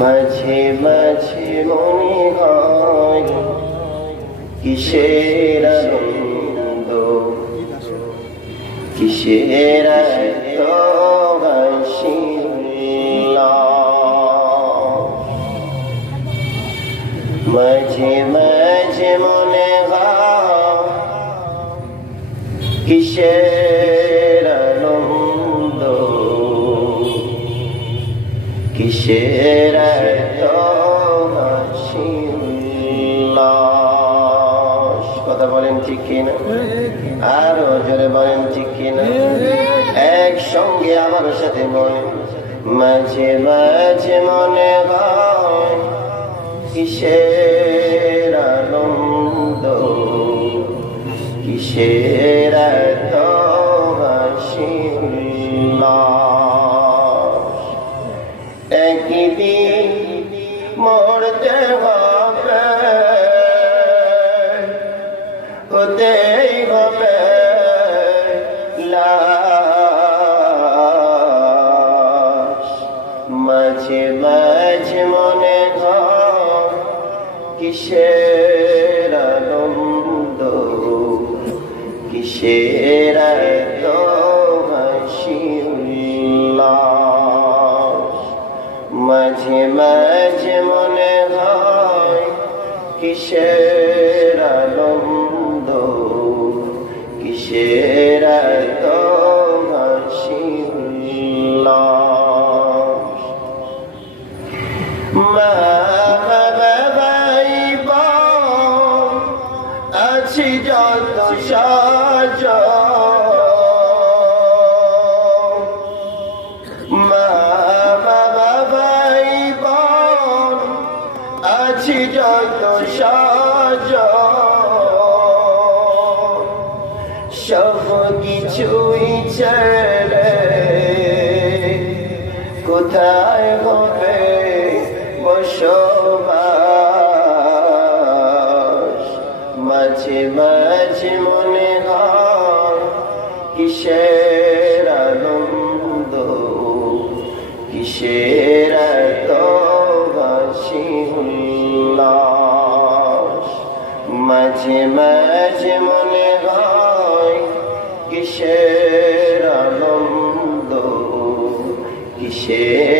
মাঝে মাঝে মনে হয় কিসের আনন্দ, কিসের এত হাসি মাঝে মাঝে মনে হয় কিসের আনন্দ, কিসের এত হাসি কথা বলেন ঠিক কিনা? আরো জোরে বলেন ঠিক কিনা? একসঙ্গে আমার সাথে বলেন মাঝে মাঝে মনে হয় কিসের আনন্দ, কিসের এত হাসি একদিন মরতে হবে, হতেই হবে লাশ। মাঝে মাঝে মনে হয় কিসের আনন্দ, কিসের এত হাসি মাঝে মাঝে মনে হয় কিসের আনন্দ, কিসের এত হাসি মা বাবাই বোন আছি যত সাজ, মা বাবাই বোন আছি যত সাজ, সব কিছুই ছেড়ে কোথায় হবে বসবাস। মাঝে মাঝে মনে হয় কিসের আনন্দ, কিসের এত হাসি উল্লাস। মাঝে মাঝে মনে হয় কিসের আনন্দ, কিসের